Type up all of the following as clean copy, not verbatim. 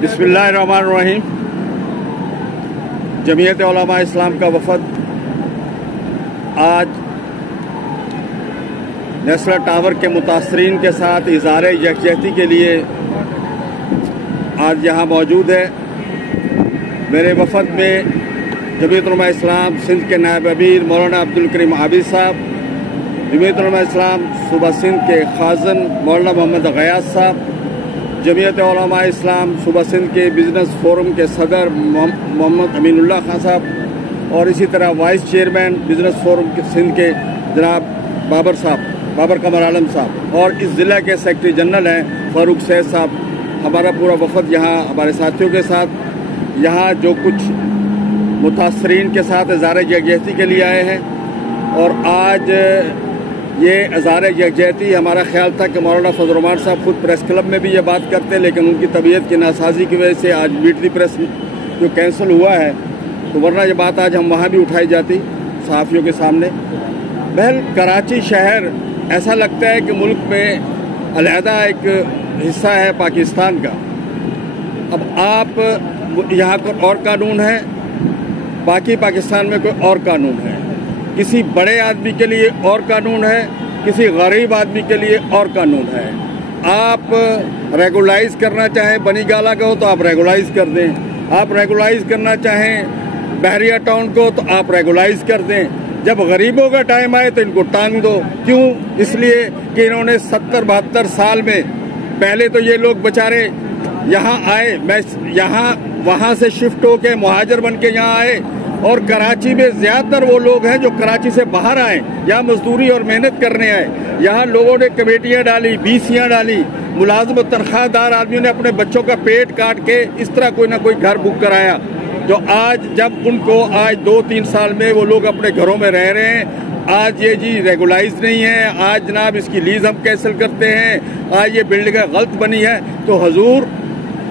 बिस्मिल्लाहिर्रहमानिर्रहीम। जमीयत उलमा इस्लाम का वफद आज नेशनल टावर के मुतासरीन के साथ इज़हार यकजहती के लिए आज यहाँ मौजूद है। मेरे वफद में जमीयत उलमा इस्लाम सिंध के नायब अमीर मौलाना अब्दुल करीम आबिद साहब, जमीयत उलमा इस्लाम सूबा सिंध के खाज़न मौलाना मोहम्मद गयास साहब, जमीयत उलमा इस्लाम सूबा सिंध के बिजनेस फोरम के सदर मोहम्मद अमीनुल्लाह खान साहब और इसी तरह वाइस चेयरमैन बिजनेस फोरम के सिंध के जनाब बाबर कमर आलम साहब और इस ज़िला के सेक्रेटरी जनरल हैं फारूक सैद साहब। हमारा पूरा वफद यहाँ हमारे साथियों के साथ यहाँ जो कुछ मुतासरीन के साथ इज़हार यकजहती के लिए आए हैं। और आज ये इज़हार यकजहती हमारा ख्याल था कि मौलाना फजल रहमान साहब खुद प्रेस क्लब में भी ये बात करते हैं, लेकिन उनकी तबीयत की नासाजी की वजह से आज मीट दी प्रेस जो कैंसिल हुआ है, तो वरना ये बात आज हम वहाँ भी उठाई जाती सहाफ़ियों के सामने। बहल कराची शहर ऐसा लगता है कि मुल्क में अलहदा एक हिस्सा है पाकिस्तान का। अब आप यहाँ कोई और कानून है, बाकी पाकिस्तान में कोई और कानून है। किसी बड़े आदमी के लिए और कानून है, किसी गरीब आदमी के लिए और कानून है। आप रेगुलाइज करना चाहें बनी गाला को तो आप रेगुलाइज कर दें, आप रेगुलाइज करना चाहें बहरिया टाउन को तो आप रेगुलाइज कर दें। जब गरीबों का टाइम आए तो इनको टांग दो। क्यों? इसलिए कि इन्होंने 70-72 साल में पहले तो ये लोग बेचारे यहाँ आए, मैं यहाँ वहाँ से शिफ्ट होके मुहाजिर बन के यहाँ आए। और कराची में ज़्यादातर वो लोग हैं जो कराची से बाहर आए, यहाँ मजदूरी और मेहनत करने आए। यहाँ लोगों ने कमेटियाँ डाली, बीसियाँ डाली, मुलाजिम तनख्वाहदार आदमियों ने अपने बच्चों का पेट काट के इस तरह कोई ना कोई घर बुक कराया। जो आज जब उनको आज 2-3 साल में वो लोग अपने घरों में रह रहे हैं, आज ये जी रेगुलाइज नहीं है, आज जनाब इसकी लीज हम कैंसिल करते हैं, आज ये बिल्डिंग गलत बनी है। तो हजूर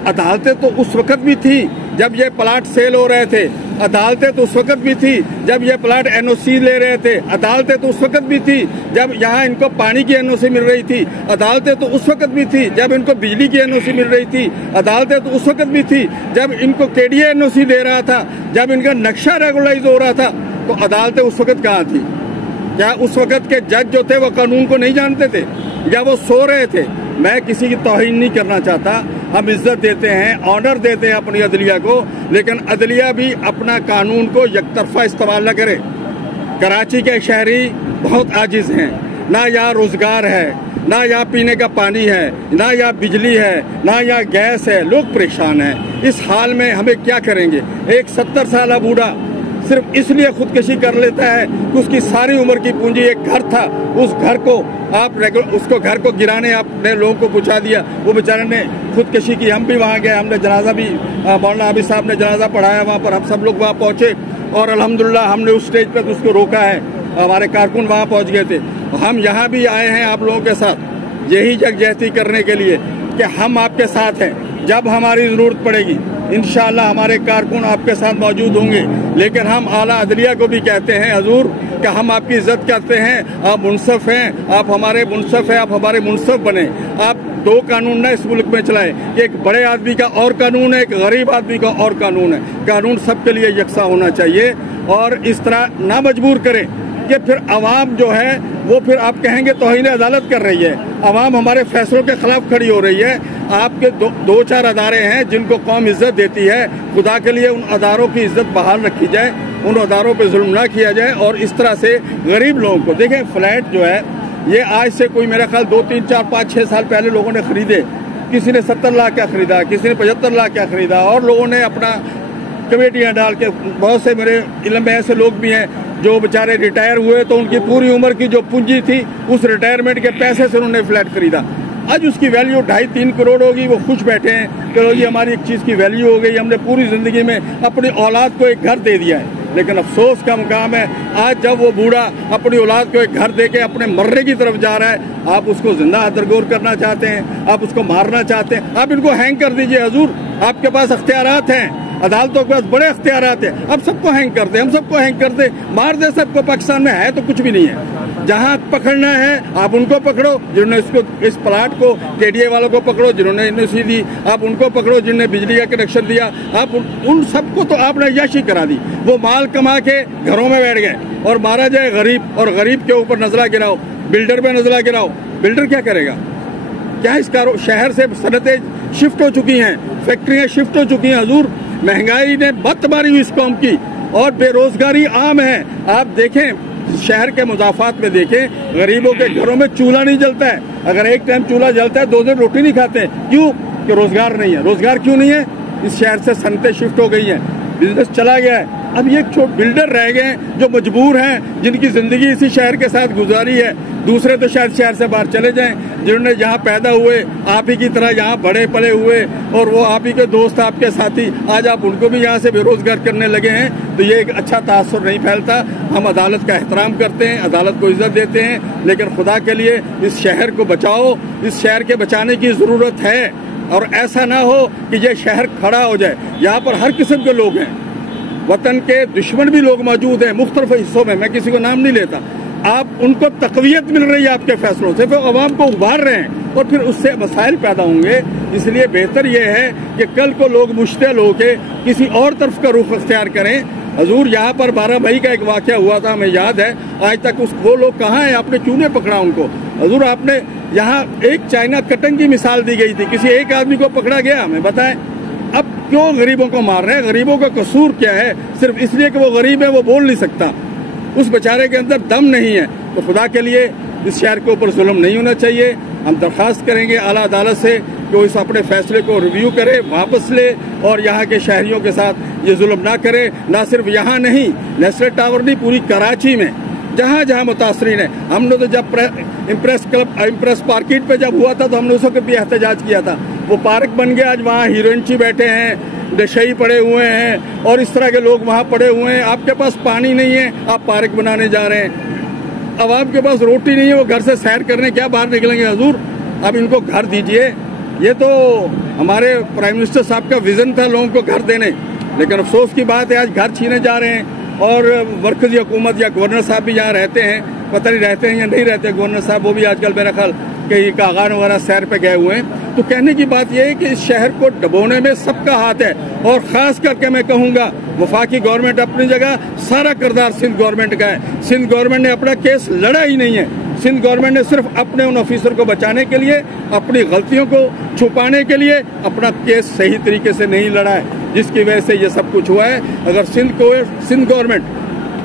अदालतें तो उस वक्त भी थी जब ये प्लाट सेल हो रहे थे, अदालतें तो उस वक्त भी थी जब ये प्लाट एनओसी ले रहे थे, अदालतें तो उस वक्त भी थी जब यहाँ इनको पानी की एनओसी मिल रही थी, अदालतें तो उस वक्त भी थी जब इनको बिजली की एनओसी मिल रही थी, अदालतें तो उस वक्त भी थी जब इनको केडीए एनओसी दे रहा था, जब इनका नक्शा रेगुलाइज हो रहा था। तो अदालतें उस वक्त कहाँ थी? क्या उस वक्त के जज जो थे वो कानून को नहीं जानते थे या वो सो रहे थे? मैं किसी की तौहीन नहीं करना चाहता, हम इज्जत देते हैं, ऑनर देते हैं अपनी अदलिया को, लेकिन अदलिया भी अपना कानून को यकतरफा इस्तेमाल न करे। कराची के शहरी बहुत आजिज हैं, ना यहाँ रोजगार है, ना यहाँ पीने का पानी है, ना यहाँ बिजली है, ना यहाँ गैस है, लोग परेशान हैं। इस हाल में हमें क्या करेंगे? एक 70 साल बूढ़ा सिर्फ इसलिए खुदकशी कर लेता है कि उसकी सारी उम्र की पूंजी एक घर था, उस घर को आप उसको घर को गिराने आपने लोगों को पहुंचा दिया, वो बेचारे ने खुदकशी की। हम भी वहाँ गए, हमने जनाजा भी मौलाना आबिद साहब ने जनाजा पढ़ाया वहाँ पर, हम सब लोग वहाँ पहुँचे और अल्हम्दुलिल्लाह हमने उस स्टेज पर उसको रोका है, हमारे कारकुन वहाँ पहुँच गए थे। हम यहाँ भी आए हैं आप लोगों के साथ यही यकजहती करने के लिए कि हम आपके साथ हैं। जब हमारी ज़रूरत पड़ेगी इंशाअल्लाह हमारे कारकुन आपके साथ मौजूद होंगे। लेकिन हम आला अदलिया को भी कहते हैं हजूर कि हम आपकी इज्जत करते हैं, आप मुनसफ हैं, आप हमारे मुनसफ हैं, आप हमारे मुनसफ बने। आप 2 कानून ना इस मुल्क में चलाएं, एक बड़े आदमी का और कानून है, एक गरीब आदमी का और कानून है। कानून सबके लिए यकसा होना चाहिए और इस तरह ना मजबूर करें कि फिर अवाम जो है वो फिर आप कहेंगे तौहीन अदालत कर रही है, अवाम हमारे फैसलों के खिलाफ खड़ी हो रही है। आपके 2-4 अदारे हैं जिनको कौम इज्जत देती है, खुदा के लिए उन अदारों की इज्जत बहाल रखी जाए, उन अदारों पे जुल्म ना किया जाए। और इस तरह से गरीब लोगों को देखें, फ्लैट जो है ये आज से कोई मेरा ख्याल 2-3-4-5-6 साल पहले लोगों ने खरीदे। किसी ने 70 लाख का खरीदा, किसी ने 75 लाख का खरीदा और लोगों ने अपना कमेटियाँ डाल के, बहुत से मेरे इल्म में ऐसे लोग भी हैं जो बेचारे रिटायर हुए तो उनकी पूरी उम्र की जो पूंजी थी उस रिटायरमेंट के पैसे से उन्होंने फ्लैट खरीदा। आज उसकी वैल्यू 2.5-3 करोड़ होगी, वो खुश बैठे हैं, चलो ये हमारी एक चीज़ की वैल्यू हो गई, हमने पूरी ज़िंदगी में अपनी औलाद को एक घर दे दिया है। लेकिन अफसोस का मुकाम है आज जब वो बूढ़ा अपनी औलाद को एक घर दे के अपने मरने की तरफ जा रहा है, आप उसको जिंदा दरगोर करना चाहते हैं, आप उसको मारना चाहते हैं। आप इनको हैंग कर दीजिए हजूर, आपके पास अख्तियारात हैं, अदालतों के पास बड़े अख्तियारात हैं, अब सबको हैंग कर दे, हम सबको हैंग कर दे, मार दे सबको। पाकिस्तान में है तो कुछ भी नहीं है। جہاں پکڑنا ہے آپ ان کو پکڑو جنہوں نے اس پلاٹ کو KDA والوں کو پکڑو جنہوں نے NOC دی, آپ ان کو پکڑو جنہوں نے بجلی کا کنیکشن دیا, آپ ان سب کو تو آپ نے عیاشی کرا دی. وہ مال کما کے گھروں میں بیٹھ گئے اور مارا جائے غریب, اور غریب کے اوپر نزلہ گراؤ, بلڈر پہ نزلہ گراؤ. بلڈر کیا کرے گا؟ کیا اس شہر سے صنعتیں شفٹ ہو چکی ہیں, فیکٹریاں شفٹ ہو چکی ہیں. حضور مہنگائی نے بت ماری ہوئی اس قوم کی اور بے روزگاری عام ہے. آپ دیکھیں شہر کے مضافات میں دیکھیں, غریبوں کے گھروں میں چولہا نہیں جلتا ہے. اگر ایک ٹائم چولہا جلتا ہے 2 دن روٹی نہیں کھاتے. کیوں؟ کہ روزگار نہیں ہے. روزگار کیوں نہیں ہے؟ اس شہر سے صنعتیں شفٹ ہو گئی ہیں, بزنس چلا گیا ہے. اب یہ بلڈر رہ گئے ہیں جو مجبور ہیں, جن کی زندگی اسی شہر کے ساتھ گزاری ہے. دوسرے تو شاید شہر سے باہر چلے جائیں, جنہوں نے یہاں پیدا ہوئے, آپ ہی کی طرح یہاں بڑے پلے ہوئے, اور وہ آپ ہی کے دوست, آپ کے ساتھی, آج آپ ان کو بھی یہاں سے بے روزگار کرنے لگے ہیں. تو یہ ایک اچھا تاثر نہیں پھیلتا. ہم عدالت کا احترام کرتے ہیں, عدالت کو عزت دیتے ہیں, لیکن خدا کے لیے اس شہر کو بچاؤ. اس شہر کے بچانے کی ضرورت ہے, اور ایسا نہ ہو کہ یہ شہر کھڑا ہو جائے. یہاں پر ہر قسم کے لوگ ہیں, وطن کے دشمن بھی لوگ موجود ہیں مختلف حصوں میں کسی کو نام نہیں لیتا. آپ ان کو تقویت مل رہی ہے آپ کے فیصلوں سے, وہ عوام کو ابھار رہے ہیں, اور پھر اس سے مسائل پیدا ہوں گے. اس لیے بہتر یہ ہے کہ کل کو لوگ مشتعل ہو کے کسی اور طرف کا رخ اختیار کریں. حضور یہاں پر 12 مئی کا ایک واقعہ ہوا تھا, ہمیں یاد ہے. آج تک وہ لوگ کہاں ہیں؟ آپ نے کیوں نہیں پکڑا ان کو؟ حضور آپ نے یہاں ایک چائنا کٹنگ کی مثال دی گئی تھی, کسی ایک آدمی کو پکڑا گیا؟ ہمیں بتائیں. اب کیوں غریبوں کو مار رہے ہیں؟ غریبوں کا قصور کیا ہے؟ صرف اس لیے کہ وہ غریب ہے, وہ بول نہیں سکتا, اس بیچارے کے اندر دم نہیں ہے. تو خدا کے لیے اس شہر کے اوپر ظلم نہیں ہونا چاہیے. ہم درخواست کریں گے اعلیٰ عدالت سے کہ وہ اس اپنے فیصلے کو ریویو کرے, واپس لے, اور یہاں کے شہریوں کے ساتھ یہ ظلم نہ کرے. نہ صرف یہاں نہیں, نیشنل ٹاور نہیں, پوری کراچی میں جہاں جہاں متاثرین ہیں. ہم نے تو جب امپریس مارکیٹ پہ جب ہوا تھا تو ہم نے اس وقت بھی احتجاج کیا تھا. وہ پارک بن گیا, آج وہاں ہیروئنچی بیٹھے ہیں, نشئی پڑے ہوئے ہیں, اور اس طرح کے لوگ وہاں پڑے ہوئے ہیں. آپ کے پاس پانی نہیں ہے, آپ پارک بنانے جا رہے ہیں. عوام کے پاس روٹی نہیں ہے, وہ گھر سے سیر کرنے کیا باہر نکلیں گے؟ حضور اب ان کو گھر دیجئے. یہ تو ہمارے پرائم منسٹر صاحب کا ویژن تھا لوگوں کو گھر دینے, لیکن افسوس کی بات ہے آج گھر چھینے جا رہے ہیں. اور مرکزی حکومت یا گورنر صاحب بھی یہاں رہتے ہیں, پتہ نہیں رہتے ہیں یا نہیں رہتے گورنر صاحب, وہ بھی آج کل میرا خیال کہ کاغان وغیرہ سیر پہ گئے ہوئے ہیں. تو کہنے کی بات یہ ہے کہ اس شہر کو ڈبونے میں سب کا ہاتھ ہے, اور خاص کر کے میں کہوں گا وفاقی گورنمنٹ اپنی جگہ, سارا کردار سندھ گورنمنٹ کا ہے. سندھ گورنمنٹ نے اپنا کیس لڑا ہی نہیں ہے. سندھ گورنمنٹ نے صرف اپنے ان آفیسر کو بچانے کے لیے, اپنی غلطیوں کو چھپانے کے لیے اپنا کیس صحیح طریقے سے نہیں لڑا ہے, جس کی وجہ سے یہ سب کچھ ہوا ہے. اگر سندھ گورنمنٹ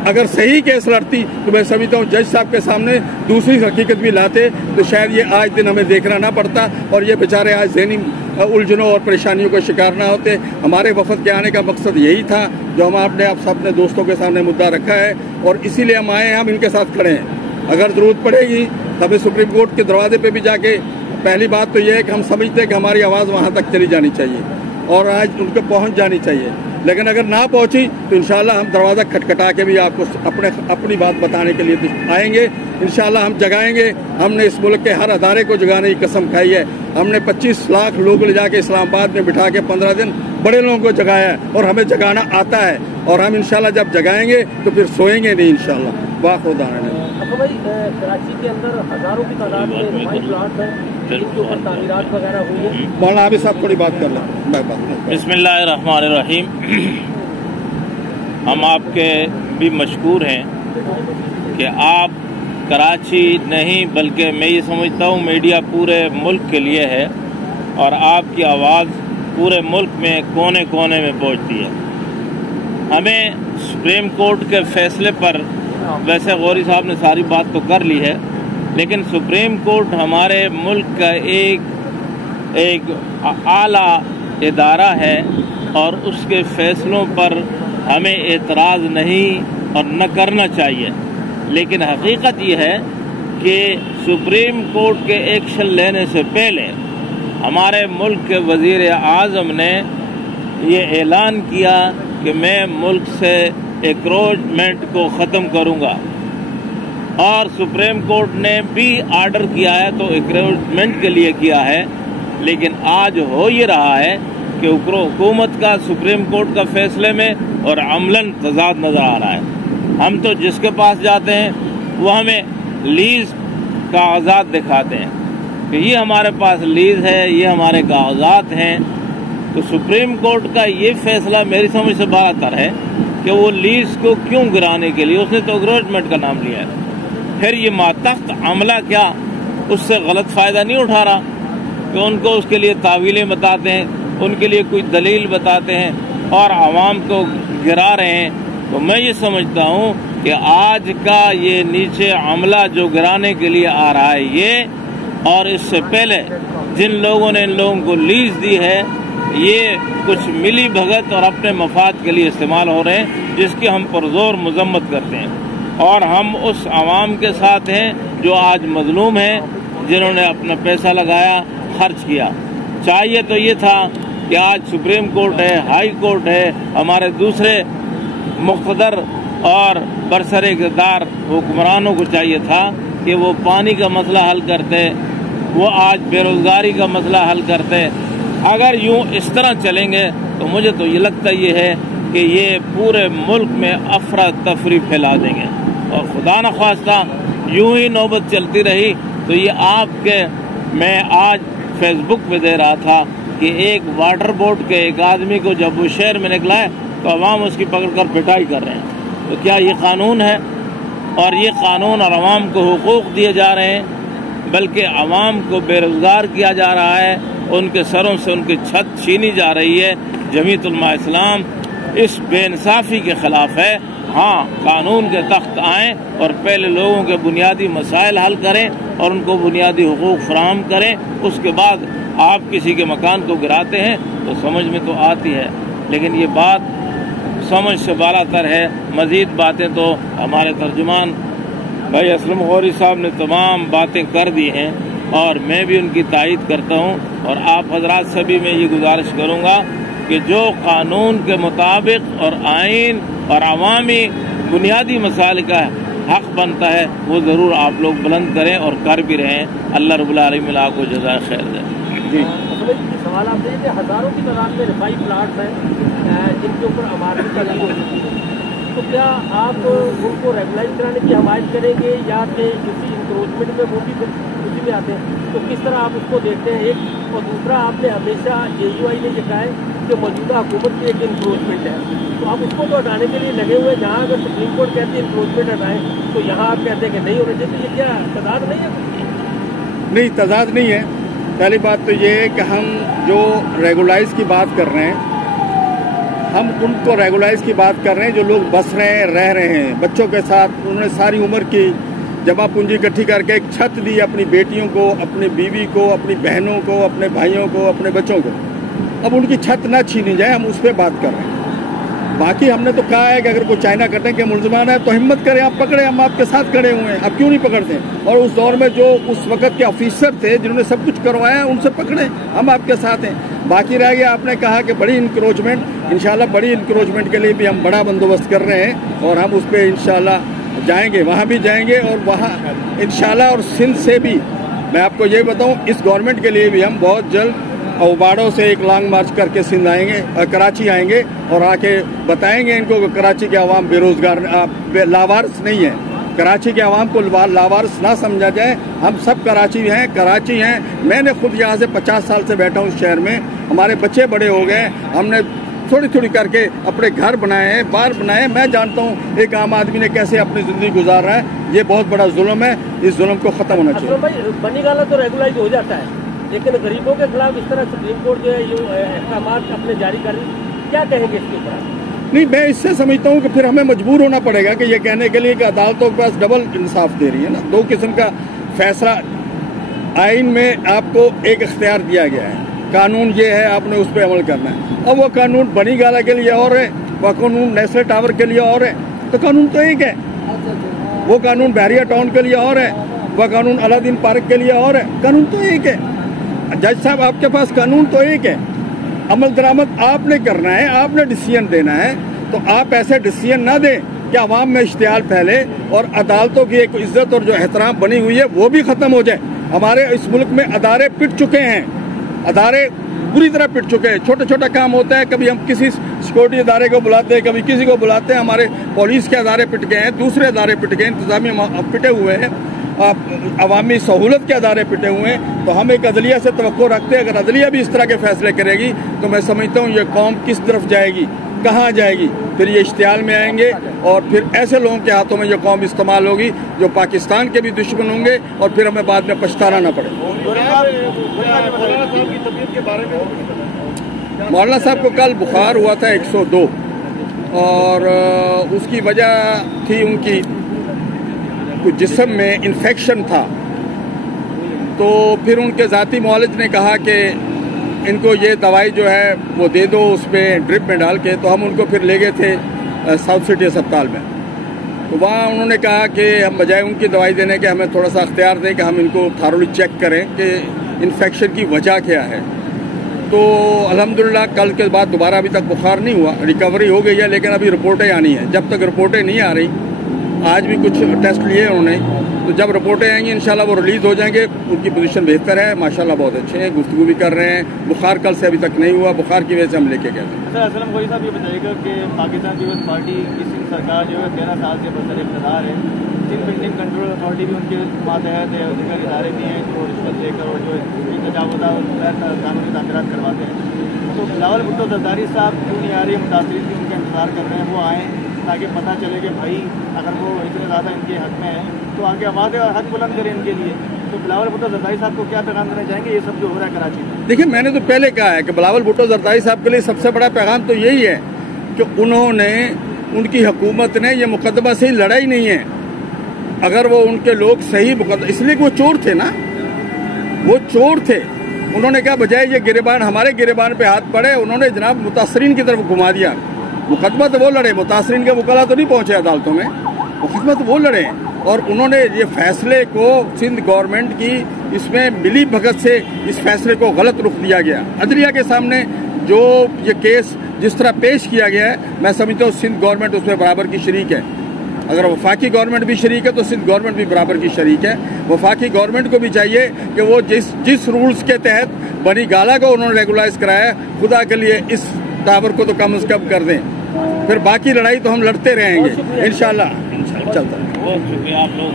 اگر صحیح کیس لڑتی تو میں سمجھتا ہوں جج صاحب کے سامنے دوسری حقیقت بھی لاتے تو شاید یہ آج دن ہمیں دیکھنا نہ پڑتا, اور یہ بیچارے آج ذہنی الجھنوں اور پریشانیوں کا شکار نہ ہوتے. ہمارے وفد کے آنے کا مقصد یہی تھا جو ہم آپ نے آپ سب نے دوستوں کے سامنے مدعا رکھا ہے, اور اسی لیے ہم آئے ہیں, ہم ان کے ساتھ کھڑے ہیں. اگر ضرورت پڑے گی ہمیں سپریم کورٹ کے دروازے پہ بھی جا کے, پہلی بات تو یہ ہے کہ ہم سمجھتے ہیں کہ ہماری آواز وہاں تک چلی جانی چاہیے اور آج ان کو پہنچ جانی چاہیے. لیکن اگر نہ پہنچی تو انشاءاللہ ہم دروازہ کھٹکھٹا کے بھی آپ کو اپنی بات بتانے کے لیے آئیں گے. انشاءاللہ ہم جگائیں گے. ہم نے اس ملک کے ہر ادارے کو جگانے کی قسم کھائی ہے. ہم نے 25 لاکھ لوگ لے جا کے اسلام آباد میں بٹھا کے 15 دن بڑے لوگوں کو جگایا ہے, اور ہمیں جگانا آتا ہے, اور ہم انشاءاللہ جب جگائیں گے تو پھر سوئیں گے نہیں انشاءاللہ. واہ خدا نے بھائی کراچی کے اندر ہزاروں کی تعداد میں رہائشی پلاٹ ہیں جن کے اوپر تعمیرات وغیرہ ہوئی ہیں. مولانا عابد صاحب تھوڑی بات کر لیں. بسم اللہ الرحمن الرحیم. ہم آپ کے بھی مشکور ہیں کہ آپ کراچی نہیں بلکہ میں یہ سمجھتا ہوں میڈیا پورے ملک کے لیے ہے, اور آپ کی آواز پورے ملک میں کونے کونے میں پہنچتی ہے. ہمیں سپریم کورٹ کے فیصلے پر ویسے غوری صاحب نے ساری بات تو کر لی ہے, لیکن سپریم کورٹ ہمارے ملک کا ایک اعلیٰ ادارہ ہے, اور اس کے فیصلوں پر ہمیں اعتراض نہیں اور نہ کرنا چاہیے. لیکن حقیقت یہ ہے کہ سپریم کورٹ کے ایکشن لینے سے پہلے ہمارے ملک کے وزیر اعظم نے یہ اعلان کیا کہ میں ملک سے انکروچمنٹ کو ختم کروں گا, اور سپریم کورٹ نے بھی آرڈر کیا ہے تو انکروچمنٹ کے لیے کیا ہے. لیکن آج ہو یہ رہا ہے کہ حکومت کا سپریم کورٹ کا فیصلے میں اور عملاً تضاد نظر آ رہا ہے. ہم تو جس کے پاس جاتے ہیں وہ ہمیں लीज कागजात दिखाते हैं कि ये हमारे पास लीज है, ये हमारे कागजात हैं। तो सुप्रीम कोर्ट का ये फैसला मेरी समझ से बरातर है कि वो लीज को क्यों गिराने के लिए, उसने तो एग्रोचमेंट का नाम लिया है। फिर ये मातहत अमला क्या उससे गलत फ़ायदा नहीं उठा रहा कि उनको उसके लिए तावीलें बताते हैं, उनके लिए कोई दलील बताते हैं और आवाम को गिरा रहे हैं। तो मैं ये समझता हूँ कि आज का ये नीचे अमला जो गिराने के लिए आ रहा है ये, और इससे पहले जिन लोगों ने इन लोगों को लीज दी है, ये कुछ मिली भगत और अपने मफाद के लिए इस्तेमाल हो रहे हैं, जिसकी हम पुरजोर मजम्मत करते हैं। और हम उस आवाम के साथ हैं जो आज मजलूम हैं, जिन्होंने अपना पैसा लगाया, खर्च किया। चाहिए तो ये था कि आज सुप्रीम कोर्ट है, हाई कोर्ट है, हमारे दूसरे मुक़्तदर और बरसरे इक़्तिदार हुक्मरानों को चाहिए था कि वो पानी का मसला हल करते, वो आज बेरोज़गारी का मसला हल करते। अगर यूं इस तरह चलेंगे तो मुझे तो ये लगता ये है कि ये पूरे मुल्क में अफरा तफरी फैला देंगे, और खुदा न ख्वास्ता यूं ही नौबत चलती रही तो ये आपके, मैं आज फेसबुक पे दे रहा था कि एक वाटर बोर्ड के एक आदमी को जब वो शहर में निकला है तो अवाम उसकी पकड़कर पिटाई कर रहे हैं। तो क्या ये कानून है? और ये कानून और अवाम को हुकूक दिए जा रहे हैं, बल्कि अवाम को बेरोज़गार किया जा रहा है, उनके सरों से उनकी छत छीनी जा रही है। जमीयत उलमा इस्लाम इस बेइंसाफ़ी के ख़िलाफ़ है। हाँ, कानून के तख्त आएँ और पहले लोगों के बुनियादी मसाइल हल करें और उनको बुनियादी हुकूक फराहम करें, उसके बाद आप किसी के मकान को गिराते हैं तो समझ में तो आती है, लेकिन ये बात समझ से बालातर है। मज़ीद बातें तो हमारे तर्जुमान भाई असलम गौरी साहब ने तमाम बातें कर दी हैं और मैं भी उनकी तायीद करता हूँ। और आप हजरात से भी मैं ये गुजारिश करूँगा कि जो कानून के मुताबिक और आइन और अवामी बुनियादी मसाइल का हक बनता है वो ज़रूर आप लोग बुलंद करें और कर भी रहें। अल्लाह रब्बुल आलमीन आपको जज़ाए खैर दे। जी, सवाल आपसे कि हज़ारों की तादाद में रिफाई प्लाट हैं जिनके ऊपर अमारती तमीर हो चुकी है, तो क्या आप उनको रेगुलाइज कराने की हमायत करेंगे या कि किसी इंक्रोचमेंट में वो भी उसी में आते हैं? तो किस तरह आप उसको देखते हैं? एक और दूसरा, आपने हमेशा AUI ने ये कहा है कि मौजूदा हुकूमत की एक इंक्रोचमेंट है, तो आप उसको तो हटाने के लिए लगे हुए, जहाँ अगर सुप्रीम कोर्ट कहती है इंक्रोचमेंट हटाएं तो यहाँ आप कहते हैं कि नहीं होना चाहिए। तो ये क्या तजाद नहीं है? नहीं, तजाद नहीं है। पहली बात तो ये है कि हम जो रेगुलाइज की बात कर रहे हैं, हम उनको रेगुलाइज की बात कर रहे हैं जो लोग बस रहे हैं, रह रहे हैं बच्चों के साथ। उन्होंने सारी उम्र की जमा पूंजी इकट्ठी करके एक छत दी अपनी बेटियों को, अपनी बीवी को, अपनी बहनों को, अपने भाइयों को, अपने बच्चों को। अब उनकी छत ना छीनी जाए, हम उस पर बात कर रहे हैं। बाकी हमने तो कहा है कि अगर कोई चाइना कटने के मुलजमान है तो हिम्मत करें, आप पकड़े, हम आपके साथ खड़े हुए हैं, आप क्यों नहीं पकड़ते? और उस दौर में जो उस वक्त के ऑफिसर थे जिन्होंने सब कुछ करवाया, उनसे पकड़े, हम आपके साथ हैं। बाकी रह गया, आपने कहा कि बड़ी इंक्रोचमेंट, इंशाल्लाह बड़ी इंक्रोचमेंट के लिए भी हम बड़ा बंदोबस्त कर रहे हैं और हम उस पर इंशाल्लाह जाएंगे, वहाँ भी जाएंगे और वहाँ इंशाल्लाह। और सिंध से भी मैं आपको ये बताऊँ, इस गवर्नमेंट के लिए भी हम बहुत जल्द अवबाड़ों से एक लॉन्ग मार्च करके सिंध आएंगे और कराची आएंगे और आके बताएंगे इनको कि कराची के अवाम बेरोजगार लावारिस नहीं है। कराची के अवाम को लावारिस ना समझा जाए। हम सब कराची हैं। मैंने खुद यहाँ से 50 साल से बैठा हूँ इस शहर में। हमारे बच्चे बड़े हो गए, हमने थोड़ी थोड़ी करके अपने घर बनाए हैं, बार बनाए। मैं जानता हूँ एक आम आदमी ने कैसे अपनी ज़िंदगी गुजार रहा है। ये बहुत बड़ा जुल्म है, इस जुल्म को ख़त्म होना चाहिए। भाई बनी गाला तो रेगुलाइज हो जाता है, लेकिन गरीबों के खिलाफ इस तरह सुप्रीम कोर्ट जो है ये अहकाम अपने जारी कर रही, क्या कहेंगे इसके ऊपर? नहीं, मैं इससे समझता हूँ कि फिर हमें मजबूर होना पड़ेगा कि ये कहने के लिए कि अदालतों के पास डबल इंसाफ दे रही है ना। दो किस्म का फैसला आइन में आपको एक इख्तियार दिया गया है, कानून ये है, आपने उस पर अमल करना है। अब वो कानून बनी गाला के लिए और है, वह कानून नेशनल टावर के लिए और है, तो कानून तो एक है। वो कानून बहरिया टाउन के लिए और है, वह कानून अलादीन पार्क के लिए और है, कानून तो एक है। जज साहब, आपके पास कानून तो एक है, अमल दरामद आपने करना है, आपने डिसीजन देना है। तो आप ऐसे डिसीजन ना दें कि आवाम में इश्तियाल फैले और अदालतों की एक इज्जत और जो एहतराम बनी हुई है वो भी ख़त्म हो जाए। हमारे इस मुल्क में अदारे पिट चुके हैं, अदारे बुरी तरह पिट चुके हैं। छोटा छोटा काम होता है, कभी हम किसी सिक्योरिटी अदारे को बुलाते हैं, कभी किसी को बुलाते हैं। हमारे पुलिस के अदारे पिट गए हैं, दूसरे अदारे पिट गए, इंतजामी पिटे हुए हैं। عوامی سہولت کے ادارے پٹے ہوئے ہیں، تو ہم ایک عدلیہ سے توقع رکھتے ہیں اگر عدلیہ بھی اس طرح کے فیصلے کرے گی تو میں سمجھتا ہوں یہ قوم کس طرف جائے گی، کہاں جائے گی، پھر یہ اشتعال میں آئیں گے اور پھر ایسے لوگوں کے ہاتھوں میں یہ قوم استعمال ہوگی جو پاکستان کے بھی دشمن ہوں گے اور پھر ہمیں بعد میں پچھتانا نہ پڑے۔ مولانا صاحب کو کل بخار ہوا تھا 102 اور اس کی وجہ تھی ان کی کچھ جسم میں انفیکشن تھا، تو پھر ان کے ذاتی معالج نے کہا کہ ان کو یہ دوائی جو ہے وہ دے دو اس میں ڈرپ میں ڈال کے، تو ہم ان کو پھر لے گئے تھے ساؤتھ سٹی اسپتال میں، تو وہاں انہوں نے کہا کہ ہم بجائے ان کی دوائی دینے کے ہمیں تھوڑا سا اختیار دیں کہ ہم ان کو تھارولی چیک کریں کہ انفیکشن کی وجہ کیا ہے۔ تو الحمدللہ کل کے بعد دوبارہ ابھی تک بخار نہیں ہوا، ریکوری ہو گئی ہے، لیکن ابھی رپورٹیں آنی ہیں۔ جب تک رپورٹیں نہیں آ رہی، آج بھی کچھ ٹیسٹ لیے انہوں نے، تو جب رپورٹیں آئیں گی انشاءاللہ وہ ریلیز ہو جائیں گے۔ ان کی پوزیشن بہتر ہے، ماشاءاللہ بہت اچھے ہیں، گفتگو بھی کر رہے ہیں۔ بخار کل سے ابھی تک نہیں ہوا، بخار کی وجہ سے ہم لے کے گئے تھے۔ سر اسلم کوئی صاحب یہ بتائیے گا کہ پاکستان پیپلز پارٹی کی سندھ سرکار جو ہے 13 سال سے برسر اقتدار ہے، سندھ بلڈنگ کنٹرول اتھارٹی بھی ان کے ماتحت ہے، دیگر ادارے بھی ہیں جو رشوت لے کر اور جو تجاوزہ غیر قانونی تعمیرات کرواتے ہیں، تو بلاول بھٹو زرداری صاحب کیوں نہیں آ رہی ہے؟ متاثرین بھی ان کا انتظار کر رہے ہیں، وہ آئیں تاکہ پتہ چلے کہ بھائی اگر وہ اتنے زیادہ ان کے حق میں ہیں تو آگے آواز حق بلند کریں ان کے لیے۔ تو بلاول بھٹو زرداری صاحب کو کیا پیغام دینا چاہیں گے یہ سب جو ہو رہا ہے کراچی میں؟ دیکھیں میں نے تو پہلے کہا ہے کہ بلاول بھٹو زرداری صاحب کے لیے سب سے بڑا پیغام تو یہی ہے کہ انہوں نے، ان کی حکومت نے یہ مقدمہ صحیح لڑا ہی نہیں ہے۔ اگر وہ ان کے لوگ صحیح مقدمہ، اس لیے کہ وہ چور تھے نا، وہ چور تھے، انہوں نے کہا بجائے یہ گریبان ہمارے گریبان پہ ہاتھ پڑے، انہوں نے جناب متاثرین کی طرف گھما دیا۔ مقدمہ تو وہ لڑے، متاثرین کے وکلا تو نہیں پہنچے عدالتوں میں، مقدمہ تو وہ لڑے، اور انہوں نے یہ فیصلے کو سندھ گورنمنٹ کی اس میں ملی بھگت سے اس فیصلے کو غلط رخ دیا گیا۔ عدلیہ کے سامنے جو یہ کیس جس طرح پیش کیا گیا ہے، میں سمجھتا ہوں سندھ گورنمنٹ اس میں برابر کی شریک ہے۔ اگر وفاقی گورنمنٹ بھی شریک ہے تو سندھ گورنمنٹ بھی برابر کی شریک ہے۔ وفاقی گورنمنٹ کو بھی چاہیے کہ وہ جس رولز کے تحت بنی گالہ کو انہوں نے ریگولائز کرایا ہے، خدا کے لیے اس ٹاور کو تو کم از کم کر دیں، پھر باقی لڑائی تو ہم لڑتے رہیں گے انشاءاللہ چلتا ہے۔ بہت شکریہ آپ لوگ